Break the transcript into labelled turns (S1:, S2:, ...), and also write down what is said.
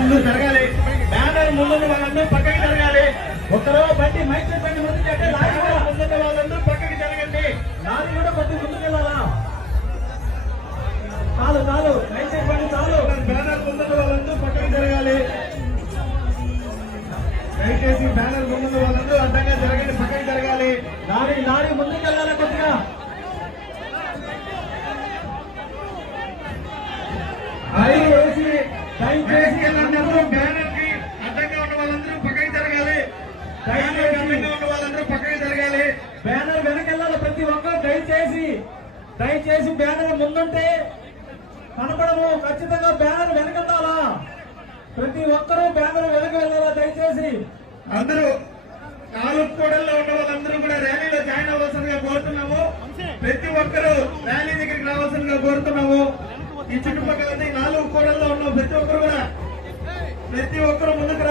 S1: అందరూ జరగాలి. బ్యానర్ ముందున్న వాళ్ళందరూ పక్కకి జరగాలి. ఒకరో బండి మైక్ బండి ముందు అంటే లారీ కూడా ముందున్న వాళ్ళందరూ పక్కకి జరగండి. లారీ కూడా కొద్ది ముందుకెళ్ళాలా చాలు చాలు. మైక్ బండి చాలు. బ్యానర్ ముందున్న వాళ్ళందరూ పక్కకి జరగాలి. దయచేసి బ్యానర్ ముందున్న వాళ్ళందరూ అడ్డంగా జరగండి పక్కకి జరగాలి. లారీ లారీ ముందుకెళ్ళాలి కొద్దిగా? ఐదు బ్యానర్ వెనకెళ్ళాలి ప్రతి ఒక్కరు. దయచేసి దయచేసి బ్యానర్ ముందుంటే కనపడము. ఖచ్చితంగా బ్యానర్ వెనకెళ్ళాలా? ప్రతి ఒక్కరూ బ్యానర్ వెనక వెళ్ళాలా? దయచేసి. అందరూ నాలుగు కోడల్లో ఉన్న వాళ్ళందరూ కూడా ర్యాలీలో జాయిన్ అవ్వాల్సిందిగా కోరుతున్నాము. ప్రతి ఒక్కరూ ర్యాలీ దగ్గరికి రావాల్సిందిగా కోరుతున్నాము. ఈ చుట్టుపక్కల నాలుగు కోడల్లో ఉన్న ప్రతి ఒక్కరు కూడా ప్రతి ఒక్కరు ముందుకు